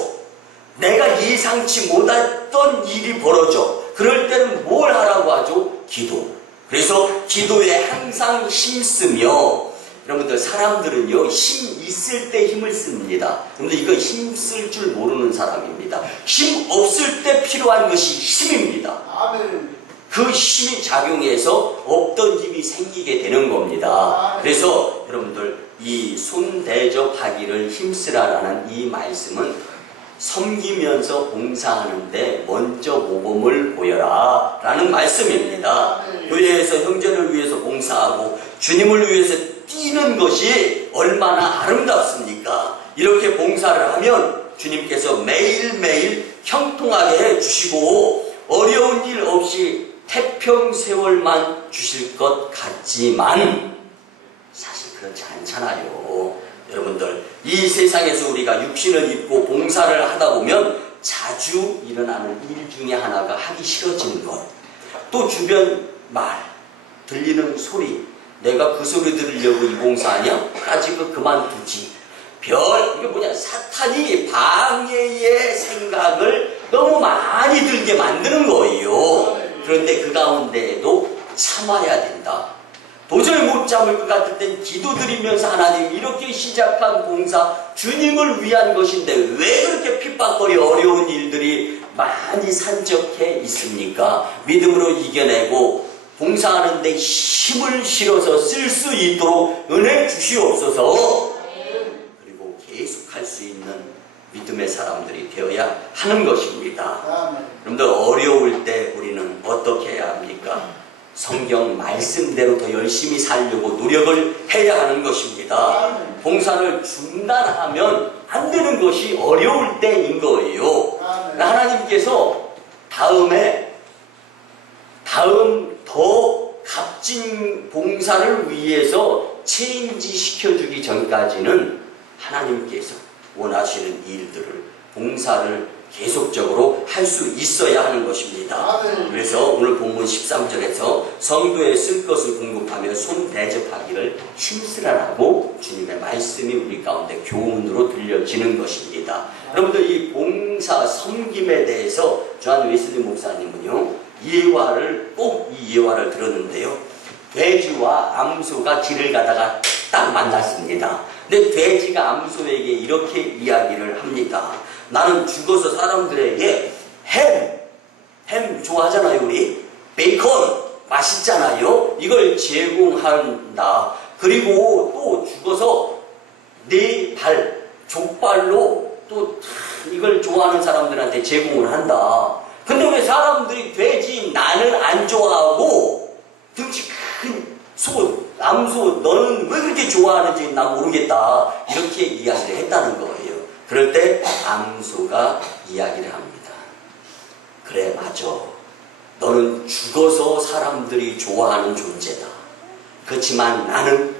내가 예상치 못했던 일이 벌어져. 그럴 때는 뭘 하라고 하죠? 기도. 그래서 기도에 항상 힘쓰며, 여러분들 사람들은요 힘 있을 때 힘을 씁니다. 여러분들 이거 힘 쓸 줄 모르는 사람입니다. 힘 없을 때 필요한 것이 힘입니다. 그 힘이 작용해서 없던 힘이 생기게 되는 겁니다. 그래서 여러분들 이 손대접하기를 힘쓰라라는 이 말씀은 섬기면서 봉사하는데 먼저 모범을 보여라 라는 말씀입니다. 교회에서 형제를 위해서 봉사하고 주님을 위해서 뛰는 것이 얼마나 아름답습니까? 이렇게 봉사를 하면 주님께서 매일매일 형통하게 해주시고 어려운 일 없이 태평세월만 주실 것 같지만 사실 그렇지 않잖아요. 여러분들 이 세상에서 우리가 육신을 입고 봉사를 하다 보면 자주 일어나는 일 중에 하나가 하기 싫어지는 것, 또 주변 말, 들리는 소리, 내가 그 소리 들으려고 이 봉사하냐? 까짓거 그만두지. 이게 뭐냐, 사탄이 방해의 생각을 너무 많이 들게 만드는 거예요. 그런데 그 가운데에도 참아야 된다. 도저히 못 참을 것 같을 땐 기도드리면서 하나님 이렇게 시작한 봉사 주님을 위한 것인데 왜 그렇게 핍박거리 어려운 일들이 많이 산적해 있습니까? 믿음으로 이겨내고 봉사하는데 힘을 실어서 쓸 수 있도록 은혜 주시옵소서. 그리고 계속할 수 있는 믿음의 사람들이 되어야 하는 것입니다. 여러분들 어려울 때 우리는 어떻게 해야 합니까? 성경 말씀대로 더 열심히 살려고 노력을 해야 하는 것입니다. 봉사를 중단하면 안 되는 것이 어려울 때인 거예요. 하나님께서 다음 더 값진 봉사를 위해서 체인지 시켜주기 전까지는 하나님께서 원하시는 일들을, 봉사를 계속적으로 할 수 있어야 하는 것입니다. 그래서 오늘 본문 13절에서 성도에 쓸 것을 공급하며 손 대접하기를 힘쓰라라고 주님의 말씀이 우리 가운데 교훈으로 들려지는 것입니다. 여러분들 이 봉사, 섬김에 대해서 존 웨슬리 목사님은요 꼭 이 예화를 들었는데요. 돼지와 암소가 길을 가다가 딱 만났습니다. 근데 돼지가 암소에게 이렇게 이야기를 합니다. 나는 죽어서 사람들에게 햄 좋아하잖아요. 우리 베이컨 맛있잖아요. 이걸 제공한다. 그리고 또 죽어서 네 발 족발로 또 이걸 좋아하는 사람들한테 제공을 한다. 근데 왜 사람들이 돼지 나는 안 좋아하고 등치 큰 소, 암소 너는 왜 그렇게 좋아하는지 난 모르겠다. 이렇게 이야기를 했다는 거예요. 그럴 때 암소가 이야기를 합니다. 그래 맞아. 너는 죽어서 사람들이 좋아하는 존재다. 그렇지만 나는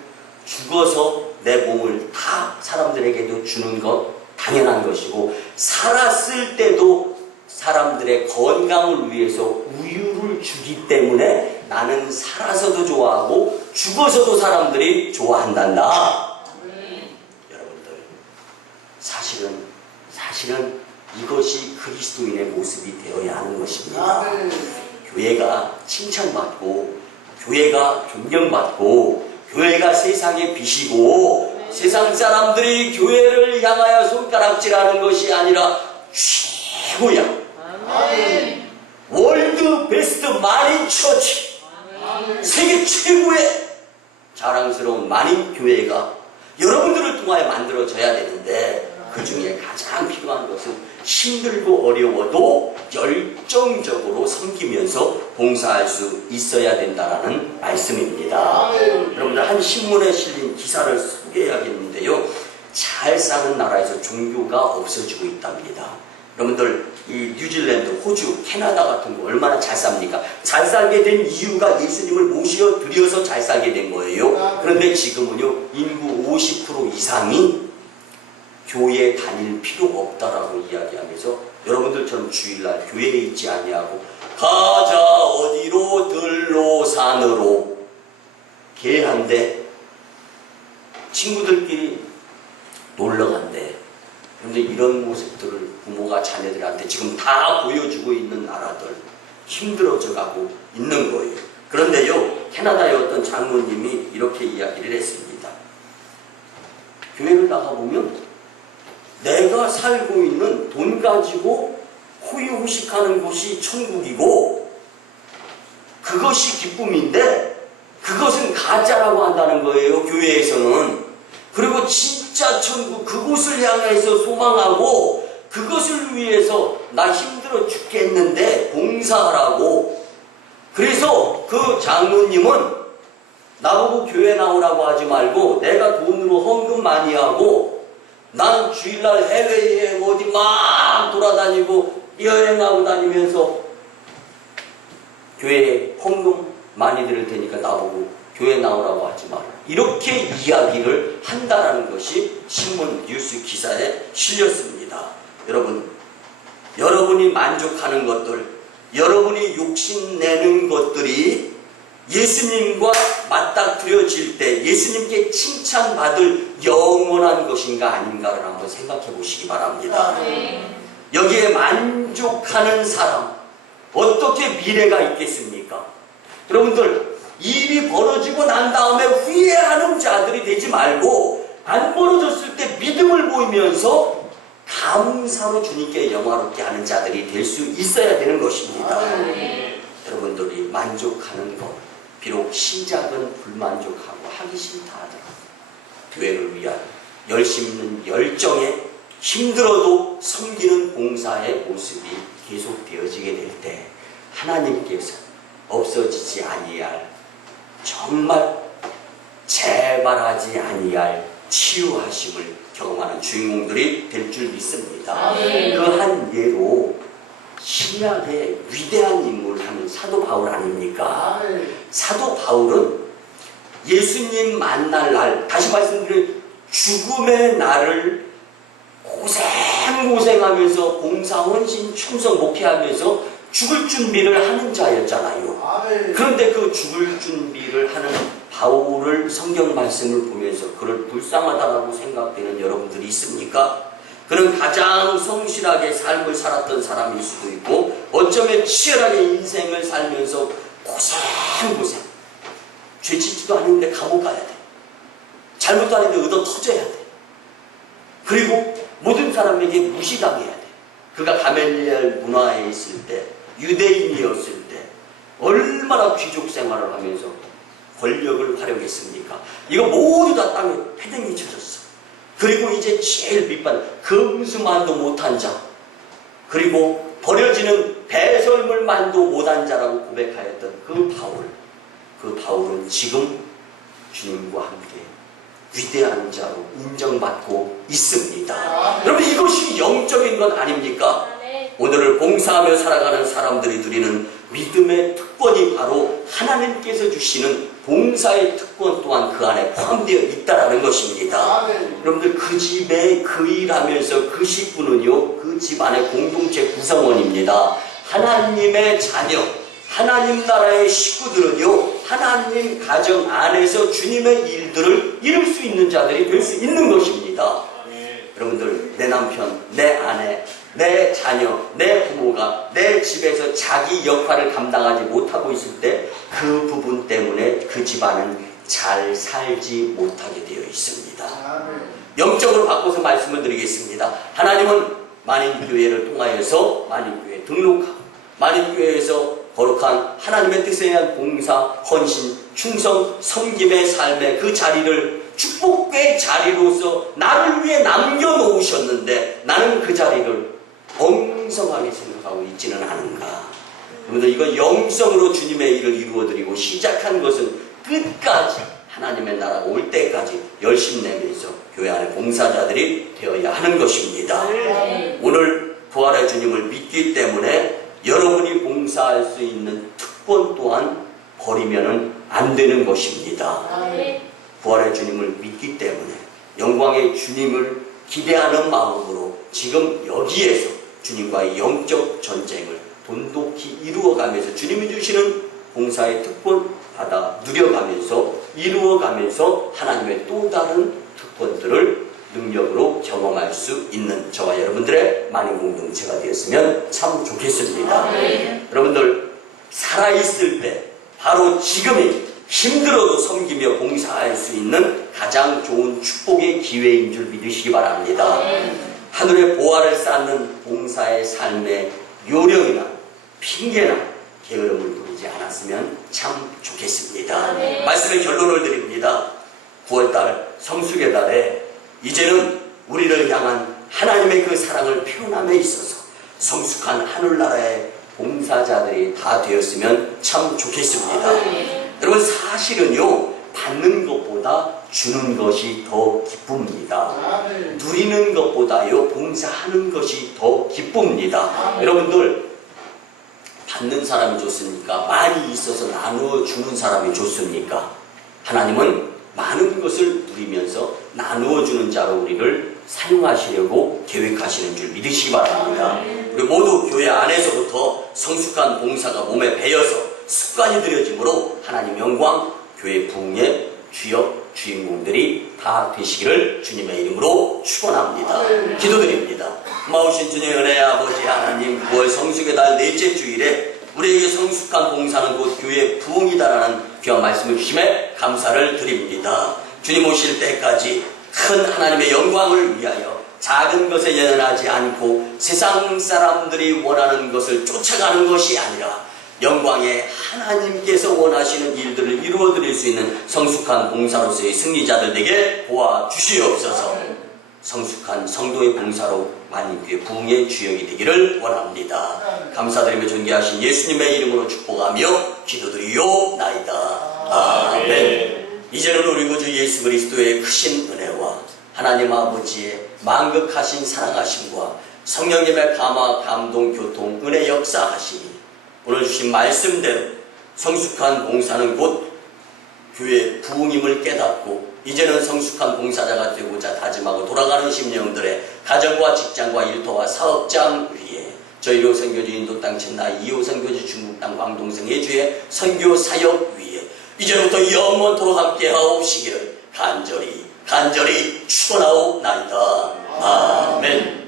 죽어서 내 몸을 다 사람들에게도 주는 것 당연한 것이고 살았을 때도 사람들의 건강을 위해서 우유를 주기 때문에 나는 살아서도 좋아하고 죽어서도 사람들이 좋아한단다. 여러분들 사실은 이것이 그리스도인의 모습이 되어야 하는 것입니다. 교회가 칭찬받고 교회가 존경받고 교회가 세상의 빛이고 세상 사람들이 교회를 향하여 손가락질하는 것이 아니라 최고야. 월드 베스트 마린 처치, 세계 최고의 자랑스러운 마린 교회가 여러분들을 통하여 만들어져야 되는데 그 중에 가장 필요한 것은 힘들고 어려워도 열정적으로 섬기면서 봉사할 수 있어야 된다는 말씀입니다. 여러분들 한 신문에 실린 기사를 소개해야겠는데요. 잘 사는 나라에서 종교가 없어지고 있답니다. 여러분들 이 뉴질랜드, 호주, 캐나다 같은 거 얼마나 잘 삽니까? 잘 살게 된 이유가 예수님을 모셔드려서 잘 살게 된 거예요. 그런데 지금은요, 인구 50% 이상이 교회에 다닐 필요가 없다라고 이야기하면서 여러분들처럼 주일날 교회에 있지 아니하고 가자 어디로 들로 산으로 개한대 친구들끼리 놀러간대. 그런데 이런 모습들을 부모가 자녀들한테 지금 다 보여주고 있는 나라들 힘들어져 가고 있는 거예요. 그런데요, 캐나다의 어떤 장로님이 이렇게 이야기를 했습니다. 교회를 나가보면 내가 살고 있는 돈 가지고 호의호식하는 곳이 천국이고 그것이 기쁨인데 그것은 가짜라고 한다는 거예요. 교회에서는. 그리고 진짜 천국 그곳을 향해서 소망하고 그것을 위해서 나 힘들어 죽겠는데 봉사하라고. 그래서 그 장로님은 나보고 교회 나오라고 하지 말고 내가 돈으로 헌금 많이 하고 난 주일날 해외여행 어디 막 돌아다니고 여행하고 다니면서 교회에 헌금 많이 드릴 테니까 나보고 교회 나오라고 하지 마라. 이렇게 이야기를 한다는 것이 신문 뉴스 기사에 실렸습니다. 여러분, 여러분이 만족하는 것들, 여러분이 욕심내는 것들이 예수님과 맞닥뜨려질 때 예수님께 칭찬받을 영원한 것인가 아닌가를 한번 생각해 보시기 바랍니다. 여기에 만족하는 사람, 어떻게 미래가 있겠습니까? 여러분들, 일이 벌어지고 난 다음에 후회하는 자들이 되지 말고 안 벌어졌을 때 믿음을 보이면서 감사로 주님께 영화롭게 하는 자들이 될 수 있어야 되는 것입니다. 여러분들이 만족하는 것, 비록 시작은 불만족하고 하기 싫다 하더라도 교회를 위한 열심 있는 열정에 힘들어도 섬기는 봉사의 모습이 계속되어지게 될 때 하나님께서 없어지지 아니할 정말 재발하지 아니할 치유하심을 경험하는 주인공들이 될 줄 믿습니다. 그 한 예로 신약의 위대한 인물 하면 사도 바울 아닙니까? 사도 바울은 예수님 만날 날, 다시 말씀드린 죽음의 날을 고생하면서 봉사, 헌신, 충성, 목회하면서 죽을 준비를 하는 자였잖아요. 그런데 그 죽을 준비를 하는 바울을 성경 말씀을 보면서 그를 불쌍하다라고 생각되는 여러분들이 있습니까? 그는 가장 성실하게 삶을 살았던 사람일 수도 있고 어쩌면 치열하게 인생을 살면서 고생 죄 짓지도 않는데 감옥 가야 돼. 잘못도 안 했는데 얻어 터져야 돼. 그리고 모든 사람에게 무시당해야 돼. 그가 가멜리엘 문화에 있을 때, 유대인이었을 때 얼마나 귀족 생활을 하면서 권력을 활용했습니까? 이거 모두 다 땅에 패댕이 쳐졌어. 그리고 이제 제일 밑반 금수만도 못한 자, 그리고 버려지는 배설물만도 못한 자라고 고백하였던 그 바울은 지금 주님과 함께 위대한 자로 인정받고 있습니다. 여러분, 이것이 영적인 것 아닙니까? 오늘을 봉사하며 살아가는 사람들이 누리는 믿음의 특권이 바로 하나님께서 주시는 봉사의 특권 또한 그 안에 포함되어 있다는 것입니다. 여러분들, 그 집에 그 일하면서 그 식구는요, 그 집안의 공동체 구성원입니다. 하나님의 자녀, 하나님 나라의 식구들은요, 하나님 가정 안에서 주님의 일들을 이룰 수 있는 자들이 될 수 있는 것입니다. 여러분들, 내 남편, 내 아내, 내 자녀, 내 부모가 내 집에서 자기 역할을 감당하지 못하고 있을 때 그 부분 때문에 그 집안은 잘 살지 못하게 되어 있습니다. 영적으로 바꿔서 말씀을 드리겠습니다. 하나님은 만인교회를 통하여서 만인교회 등록하고 만인교회에서 거룩한 하나님의 뜻에 의한 봉사, 헌신, 충성, 섬김의 삶의 그 자리를 축복의 자리로서 나를 위해 남겨놓으셨는데 나는 그 자리를 엉성하게 생각하고 있지는 않은가. 여러분들, 이건 영성으로 주님의 일을 이루어드리고 시작한 것은 끝까지 하나님의 나라가 올 때까지 열심 내면서 교회 안에 봉사자들이 되어야 하는 것입니다. 오늘 부활의 주님을 믿기 때문에 여러분이 봉사할 수 있는 특권 또한 버리면 안 되는 것입니다. 부활의 주님을 믿기 때문에 영광의 주님을 기대하는 마음으로 지금 여기에서 주님과의 영적 전쟁을 돈독히 이루어가면서 주님이 주시는 봉사의 특권 받아 누려가면서 이루어가면서 하나님의 또 다른 특권들을 능력으로 경험할 수 있는 저와 여러분들의 만인 공동체가 되었으면 참 좋겠습니다. 여러분들, 살아있을 때 바로 지금이 힘들어도 섬기며 봉사할 수 있는 가장 좋은 축복의 기회인 줄 믿으시기 바랍니다. 하늘의 보화를 쌓는 봉사의 삶의 요령이나 핑계나 게으름을 부리지 않았으면 참 좋겠습니다. 말씀의 결론을 드립니다. 9월달 성수의 달에 이제는 우리를 향한 하나님의 그 사랑을 표현함에 있어서 성숙한 하늘나라의 봉사자들이 다 되었으면 참 좋겠습니다. 여러분, 사실은요, 받는 것보다 주는 것이 더 기쁩니다. 누리는 것보다요, 봉사하는 것이 더 기쁩니다. 여러분들, 받는 사람이 좋습니까? 많이 있어서 나누어 주는 사람이 좋습니까? 하나님은 많은 것을 누리면서 나누어 주는 자로 우리를 사용하시려고 계획하시는 줄 믿으시기 바랍니다. 우리 모두 교회 안에서부터 성숙한 봉사가 몸에 배어서 습관이 들여짐으로 하나님 영광, 교회 부흥의 주역, 주인공들이 다 되시기를 주님의 이름으로 축원합니다. 기도드립니다. 고마우신 주님의 은혜 아버지 하나님, 9월 성숙의 달 넷째 주일에 우리에게 성숙한 봉사는 곧 교회의 부흥이다라는 귀한 말씀을 주심에 감사를 드립니다. 주님 오실 때까지 큰 하나님의 영광을 위하여 작은 것에 연연하지 않고 세상 사람들이 원하는 것을 쫓아가는 것이 아니라 영광의 하나님께서 원하시는 일들을 이루어드릴 수 있는 성숙한 봉사로서의 승리자들 되게 도와주시옵소서. 성숙한 성도의 봉사로 만인교회 부흥의 주역이 되기를 원합니다. 감사드리며 존귀하신 예수님의 이름으로 축복하며 기도드리오나이다. 아멘. 이제는 우리 구주 예수 그리스도의 크신 은혜와 하나님 아버지의 만극하신 사랑하심과 성령님의 감화, 감동, 교통, 은혜 역사하시니 오늘 주신 말씀대로 성숙한 봉사는 곧 교회의 부흥임을 깨닫고 이제는 성숙한 봉사자가 되고자 다짐하고 돌아가는 심령들의 가정과 직장과 일터와 사업장 위에 저희 1호 선교지 인도 땅 친나 2호 선교지 중국 땅 광동성 해주의 선교 사역 위에 이제부터 영원토록 함께 하옵시기를 간절히 축원하옵나이다. 아멘.